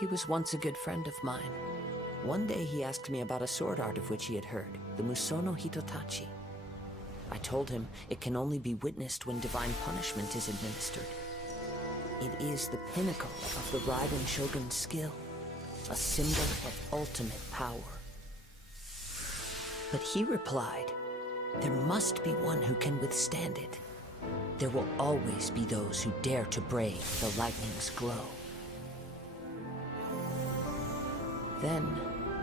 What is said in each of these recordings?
He was once a good friend of mine. One day he asked me about a sword art of which he had heard, the Musono Hitotachi. I told him it can only be witnessed when divine punishment is administered. It is the pinnacle of the Raiden Shogun's skill, a symbol of ultimate power. But he replied, there must be one who can withstand it. There will always be those who dare to brave the lightning's glow. Then,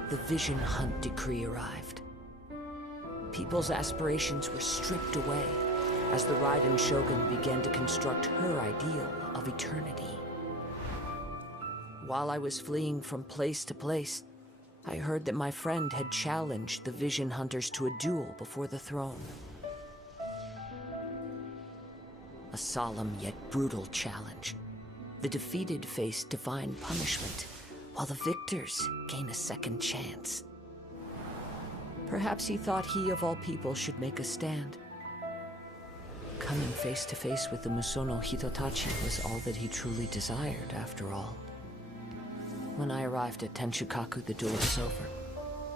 the Vision Hunt decree arrived. People's aspirations were stripped away as the Raiden Shogun began to construct her ideal of eternity. While I was fleeing from place to place, I heard that my friend had challenged the Vision Hunters to a duel before the throne. A solemn yet brutal challenge. The defeated face divine punishment, while the victors gain a second chance. Perhaps he thought he of all people should make a stand. Coming face to face with the Musono Hitotachi was all that he truly desired, after all. When I arrived at Tenshukaku, the duel was over.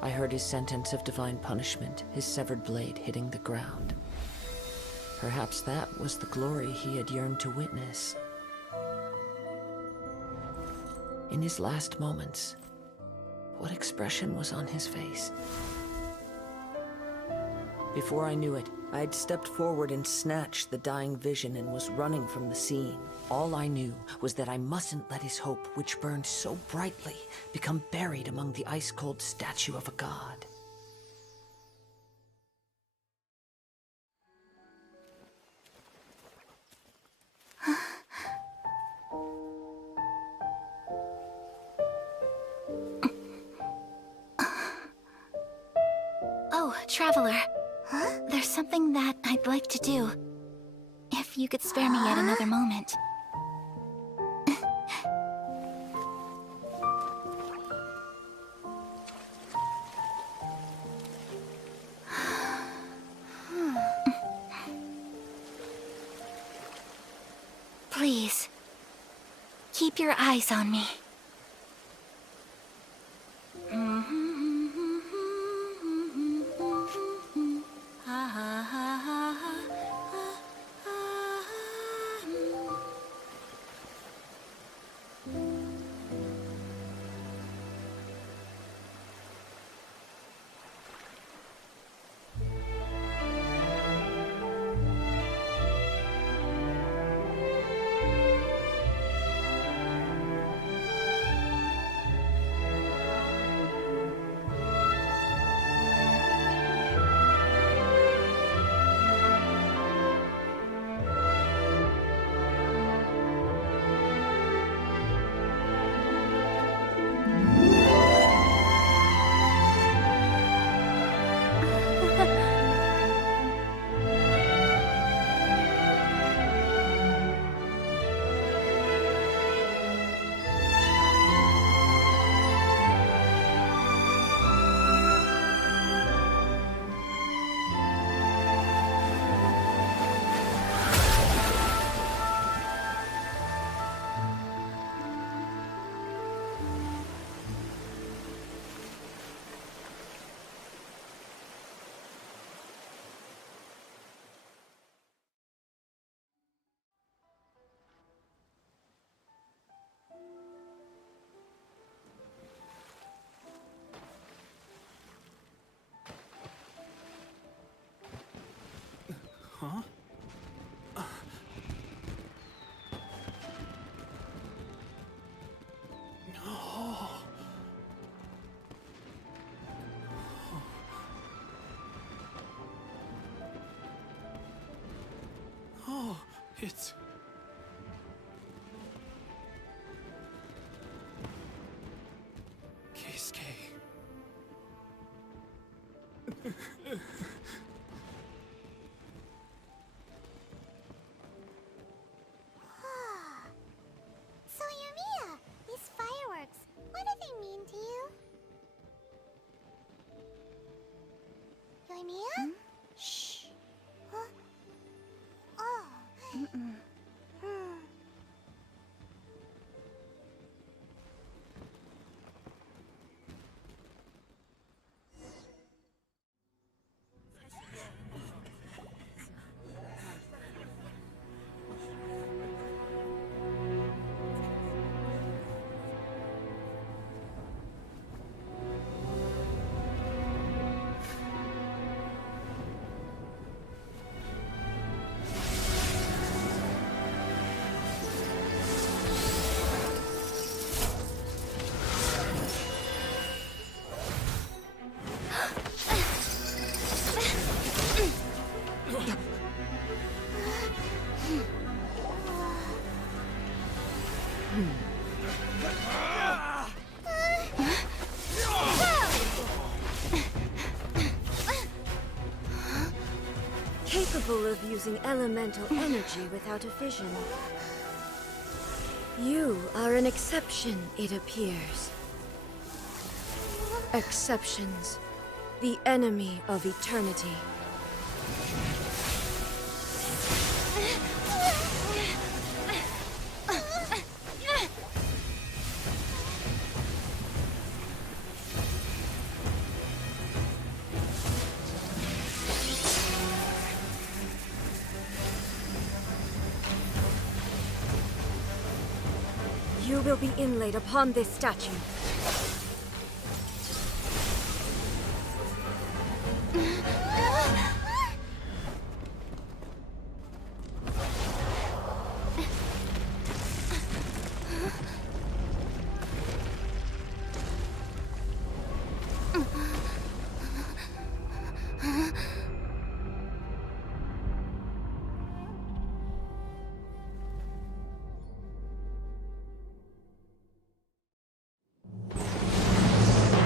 I heard his sentence of divine punishment, his severed blade hitting the ground. Perhaps that was the glory he had yearned to witness. In his last moments, what expression was on his face? Before I knew it, I had stepped forward and snatched the dying vision and was running from the scene. All I knew was that I mustn't let his hope, which burned so brightly, become buried among the ice-cold statue of a god. Oh, Traveler. Huh? There's something that I'd like to do. If you could spare me yet another moment. Please, keep your eyes on me. Huh? Oh. Oh, it's... Keisuke. So Yumiya, these fireworks, what do they mean to you? Yumiya? Shh. Huh? Oh. Capable of using elemental energy without a fission. You are an exception, it appears. Exceptions. The enemy of eternity. You will be inlaid upon this statue.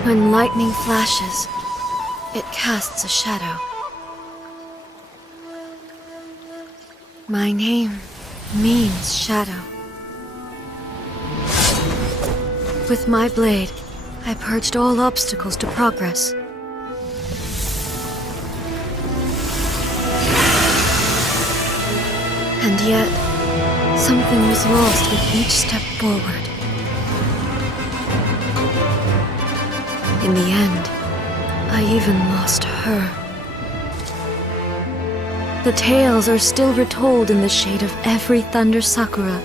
When lightning flashes, it casts a shadow. My name means shadow. With my blade, I purged all obstacles to progress. And yet, something was lost with each step forward. In the end, I even lost her. The tales are still retold in the shade of every Thunder Sakura.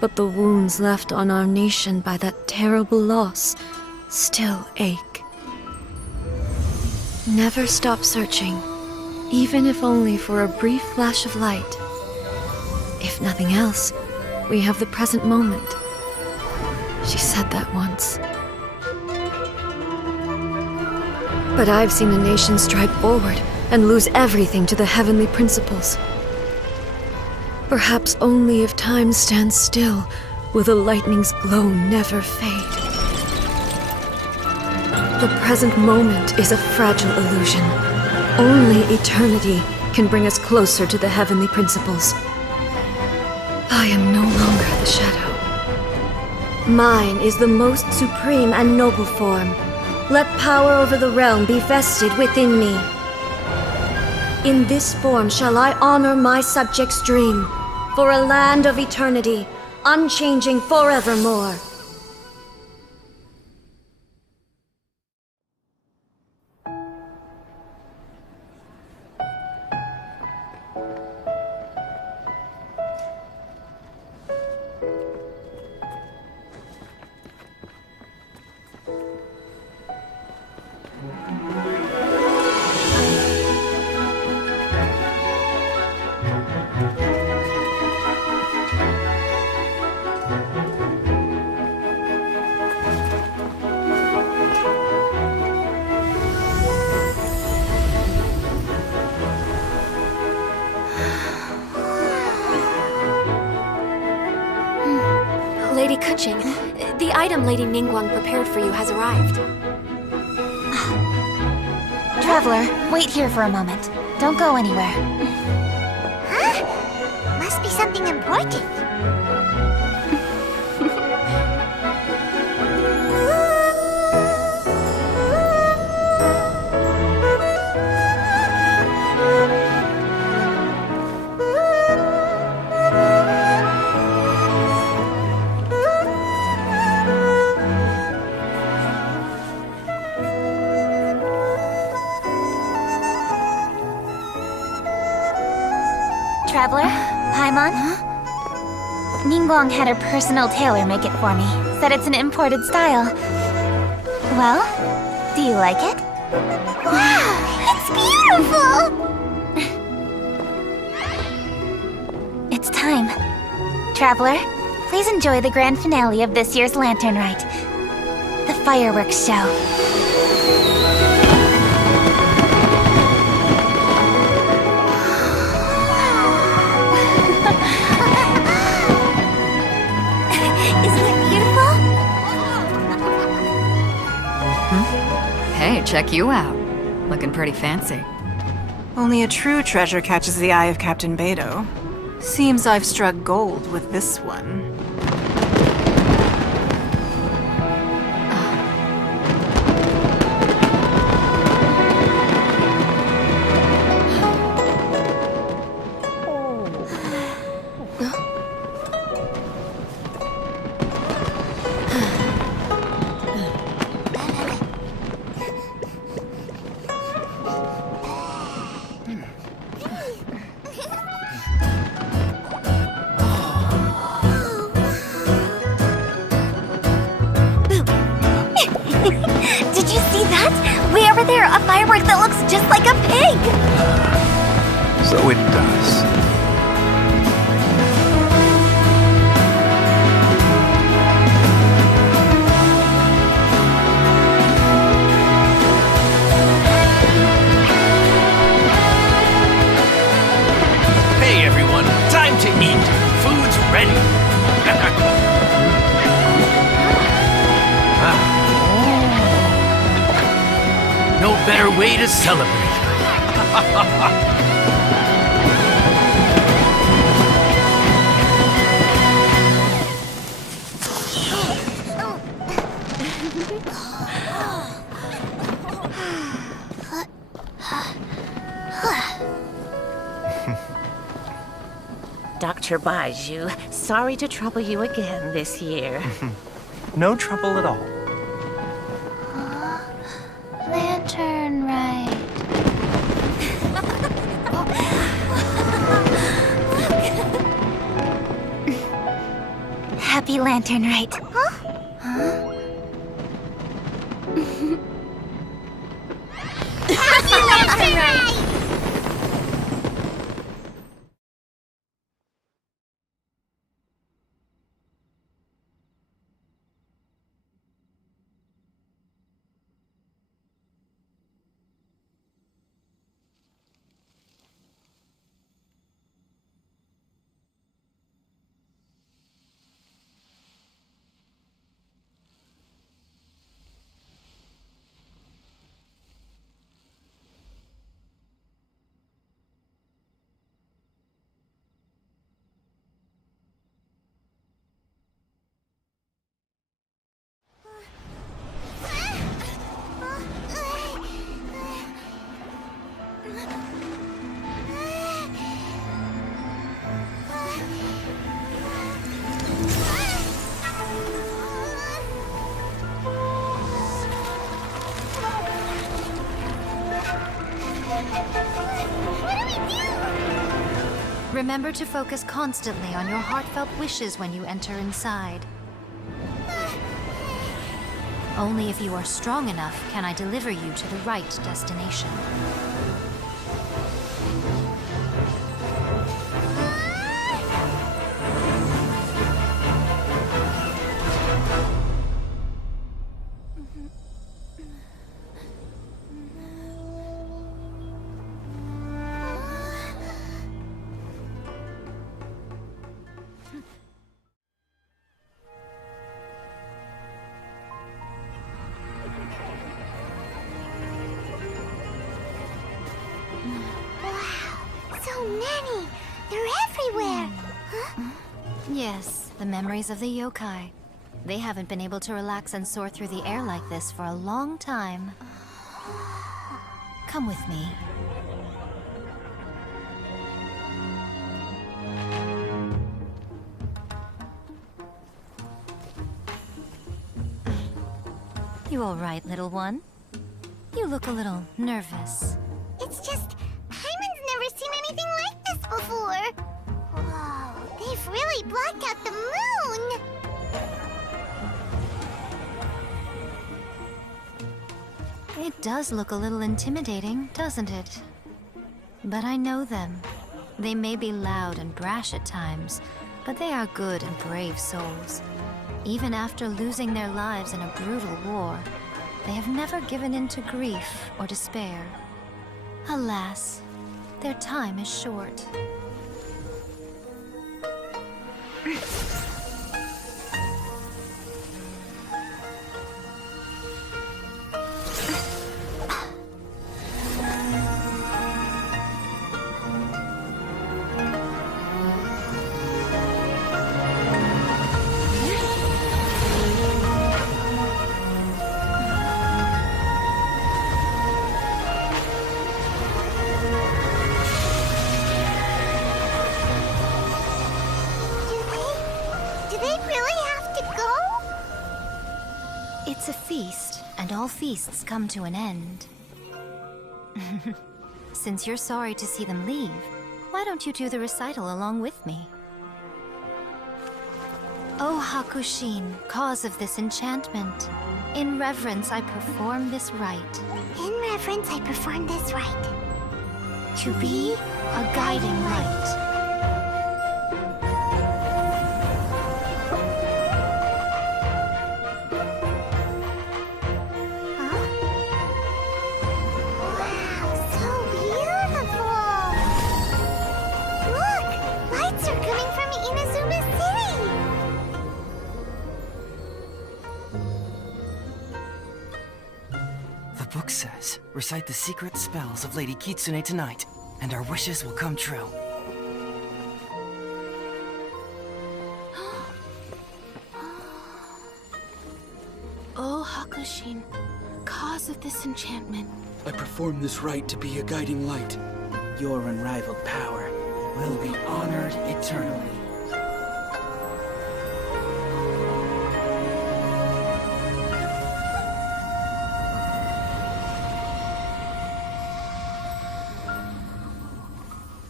But the wounds left on our nation by that terrible loss still ache. Never stop searching, even if only for a brief flash of light. If nothing else, we have the present moment. She said that once. But I've seen a nation stride forward and lose everything to the heavenly principles. Perhaps only if time stands still will the lightning's glow never fade. The present moment is a fragile illusion. Only eternity can bring us closer to the heavenly principles. I am no longer the shadow. Mine is the most supreme and noble form. Let power over the realm be vested within me. In this form shall I honor my subjects' dream, for a land of eternity, unchanging forevermore. Lady Kuching, the item Lady Ningguang prepared for you has arrived. Traveler, wait here for a moment. Don't go anywhere. Huh? Must be something important. Traveler, Paimon? Ningguang had her personal tailor make it for me. Said it's an imported style. Well, do you like it? Wow! It's beautiful! It's time. Traveler, please enjoy the grand finale of this year's Lantern Rite. The fireworks show. Check you out. Looking pretty fancy. Only a true treasure catches the eye of Captain Beto. Seems I've struck gold with this one. Did you see that? Way over there, a firework that looks just like a pig! So it does. Hey everyone, time to eat. Food's ready. No better way to celebrate. Dr. Baiju, sorry to trouble you again this year. No trouble at all. Lantern right. Happy Lantern right. Happy Lantern Rite! Remember to focus constantly on your heartfelt wishes when you enter inside. Only if you are strong enough can I deliver you to the right destination. So many! They're everywhere! Huh? Yes, the memories of the yokai. They haven't been able to relax and soar through the air like this for a long time. Come with me. You all right, little one? You look a little nervous. It's just, Hyman's never seen anything like this before! Whoa, they've really blacked out the moon! It does look a little intimidating, doesn't it? But I know them. They may be loud and brash at times, but they are good and brave souls. Even after losing their lives in a brutal war, they have never given in to grief or despair. Alas, their time is short. It's a feast, and all feasts come to an end. Since you're sorry to see them leave, why don't you do the recital along with me? O Hakushin, cause of this enchantment, in reverence I perform this rite. In reverence, I perform this rite. To be a guiding light. The book says, recite the secret spells of Lady Kitsune tonight, and our wishes will come true. O Hakushin, cause of this enchantment. I perform this rite to be a guiding light. Your unrivaled power will be honored eternally.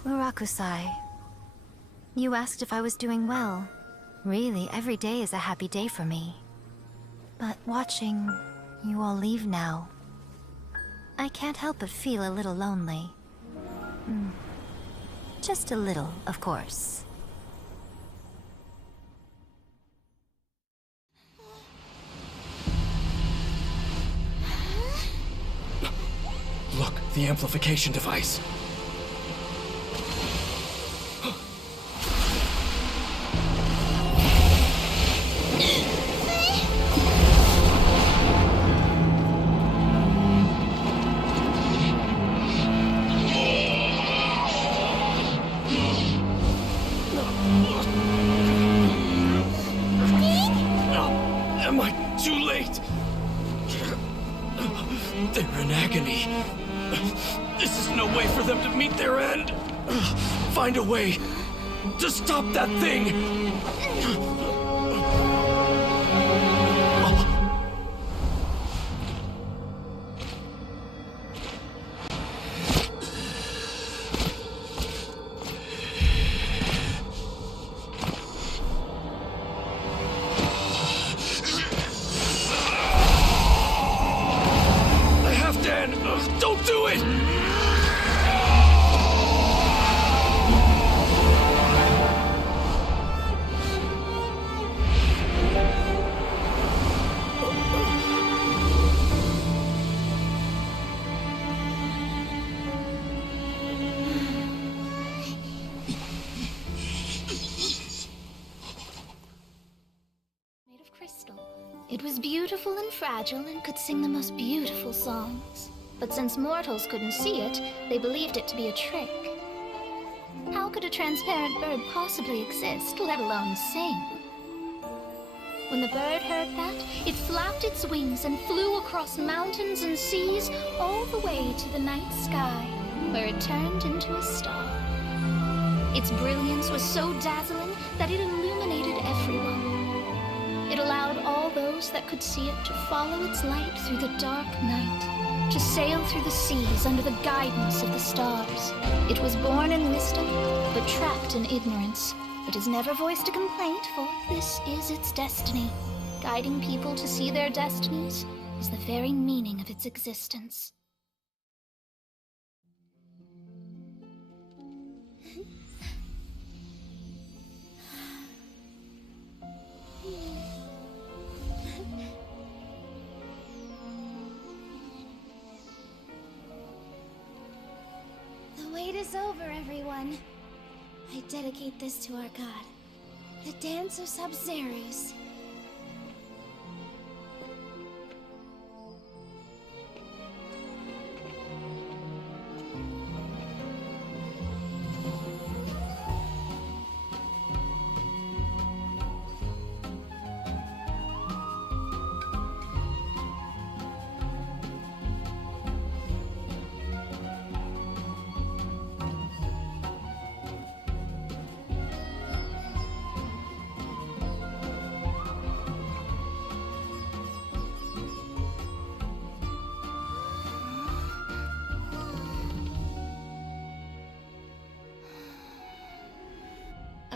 Murakusai, you asked if I was doing well. Really, every day is a happy day for me. But watching you all leave now, I can't help but feel a little lonely. Just a little, of course. Look, the amplification device. Am I too late? They're in agony. This is no way for them to meet their end. Find a way to stop that thing. Don't do it! Made of crystal. It was beautiful and fragile and could sing the most beautiful songs. But since mortals couldn't see it, they believed it to be a trick. How could a transparent bird possibly exist, let alone sing? When the bird heard that, it flapped its wings and flew across mountains and seas all the way to the night sky, where it turned into a star. Its brilliance was so dazzling that it illuminated everyone. It allowed all those that could see it to follow its light through the dark night, to sail through the seas under the guidance of the stars. It was born in wisdom, but trapped in ignorance. It has never voiced a complaint, for this is its destiny. Guiding people to see their destinies is the very meaning of its existence. The wait is over, everyone. I dedicate this to our god, the Dance of Sub-Zerus.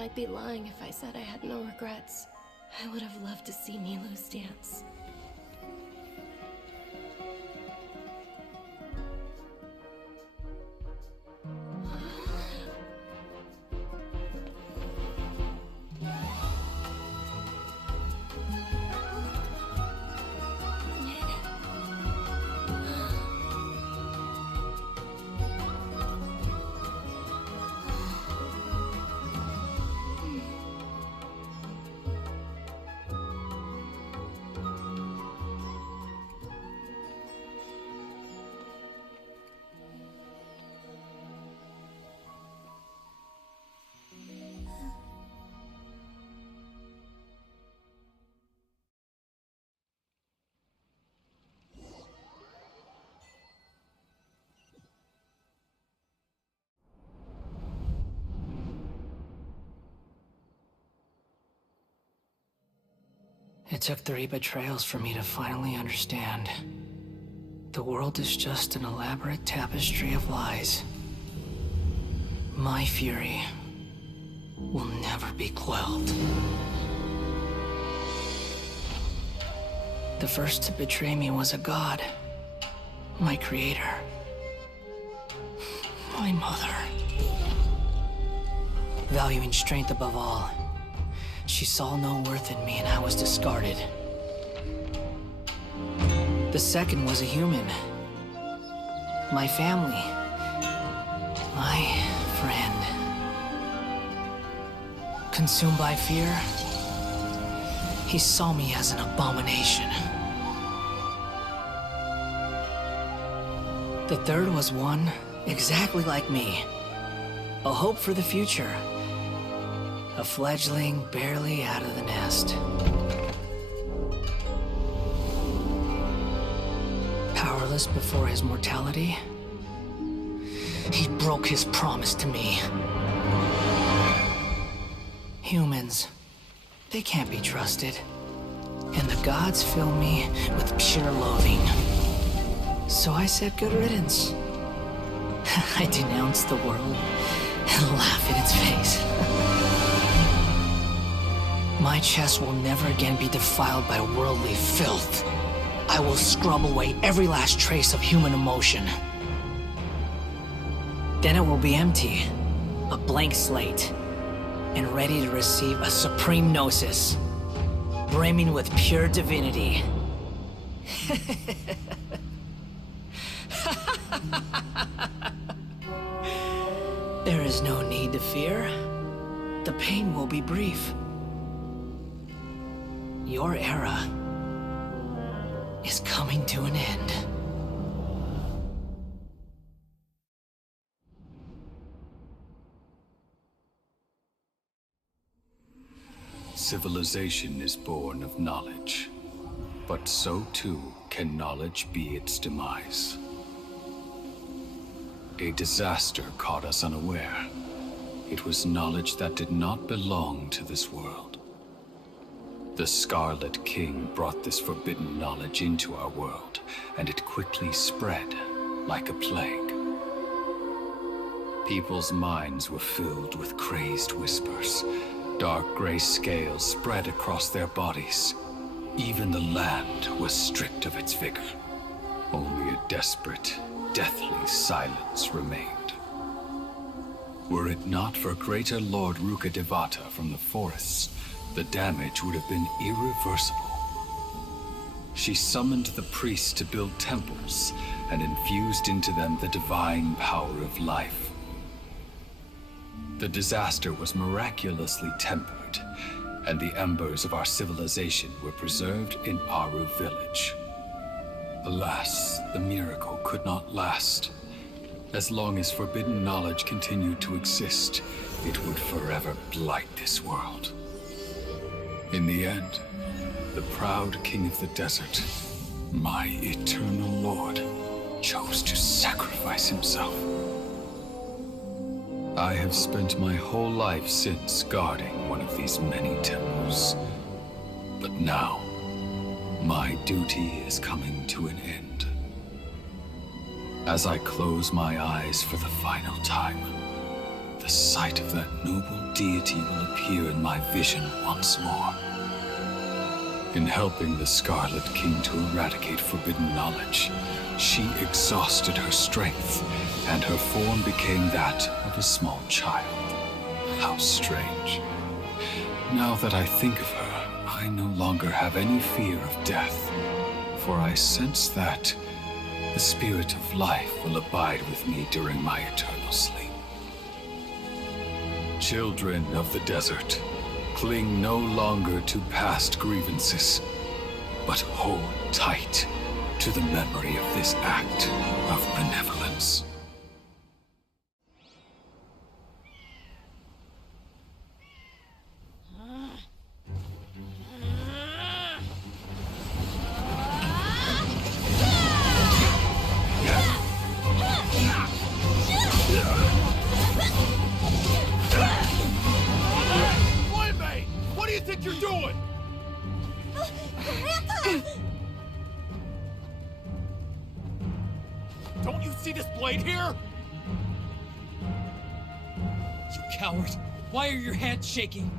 I'd be lying if I said I had no regrets. I would have loved to see Nilou's dance. It took 3 betrayals for me to finally understand. The world is just an elaborate tapestry of lies. My fury will never be quelled. The first to betray me was a god. My creator. My mother. Valuing strength above all, she saw no worth in me and I was discarded. The second was a human. My family. My friend. Consumed by fear, he saw me as an abomination. The third was one exactly like me. A hope for the future. A fledgling barely out of the nest. Powerless before his mortality, he broke his promise to me. Humans, they can't be trusted. And the gods fill me with pure loathing. So I said good riddance. I denounce the world and laugh in its face. My chest will never again be defiled by worldly filth. I will scrub away every last trace of human emotion. Then it will be empty, a blank slate, and ready to receive a supreme gnosis, brimming with pure divinity. There is no need to fear. The pain will be brief. Your era is coming to an end. Civilization is born of knowledge, but so too can knowledge be its demise. A disaster caught us unaware. It was knowledge that did not belong to this world. The Scarlet King brought this forbidden knowledge into our world, and it quickly spread like a plague. People's minds were filled with crazed whispers. Dark gray scales spread across their bodies. Even the land was stripped of its vigor. Only a desperate, deathly silence remained. Were it not for greater Lord Rukkhadevata from the forests, the damage would have been irreversible. She summoned the priests to build temples and infused into them the divine power of life. The disaster was miraculously tempered, and the embers of our civilization were preserved in Aru village. Alas, the miracle could not last. As long as forbidden knowledge continued to exist, it would forever blight this world. In the end, the proud king of the desert, my eternal lord, chose to sacrifice himself. I have spent my whole life since guarding one of these many temples. But now, my duty is coming to an end. As I close my eyes for the final time, the sight of that noble deity will appear in my vision once more. In helping the Scarlet King to eradicate forbidden knowledge, she exhausted her strength, and her form became that of a small child. How strange. Now that I think of her, I no longer have any fear of death, for I sense that the spirit of life will abide with me during my eternal sleep. Children of the desert, cling no longer to past grievances, but hold tight to the memory of this act of benevolence. What do you think you're doing? Don't you see this blade here? You coward! Why are your hands shaking?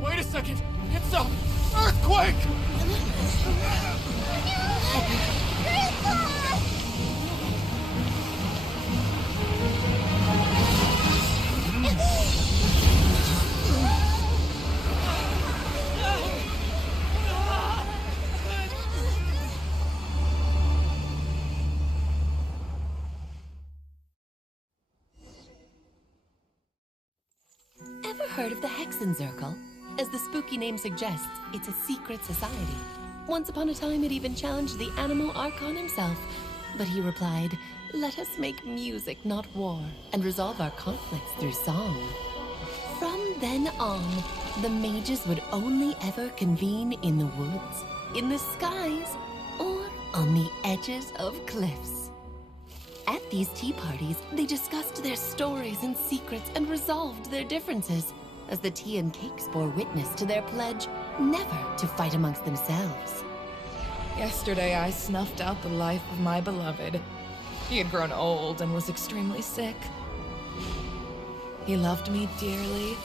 Wait a second! It's a earthquake! Ever heard of the Hexenzirkel? As the spooky name suggests, it's a secret society. Once upon a time, it even challenged the Animal Archon himself. But he replied, "Let us make music, not war, and resolve our conflicts through song." From then on, the mages would only ever convene in the woods, in the skies, or on the edges of cliffs. At these tea parties, they discussed their stories and secrets and resolved their differences, as the tea and cakes bore witness to their pledge never to fight amongst themselves. Yesterday, I snuffed out the life of my beloved. He had grown old and was extremely sick. He loved me dearly,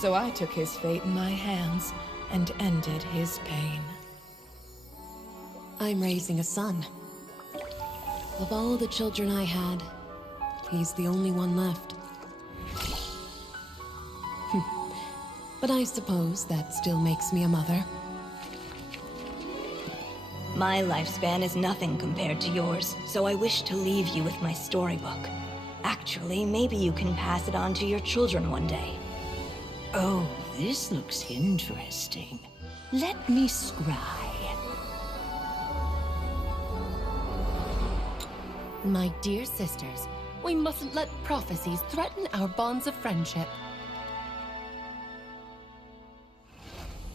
so I took his fate in my hands and ended his pain. I'm raising a son. Of all the children I had, he's the only one left. But I suppose that still makes me a mother. My lifespan is nothing compared to yours, so I wish to leave you with my storybook. Actually, maybe you can pass it on to your children one day. Oh, this looks interesting. Let me scry. My dear sisters, we mustn't let prophecies threaten our bonds of friendship.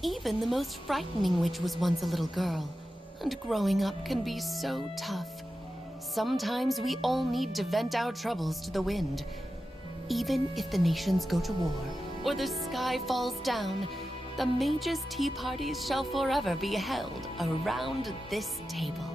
Even the most frightening witch was once a little girl, and growing up can be so tough. Sometimes we all need to vent our troubles to the wind. Even if the nations go to war, or the sky falls down, the mages' tea parties shall forever be held around this table.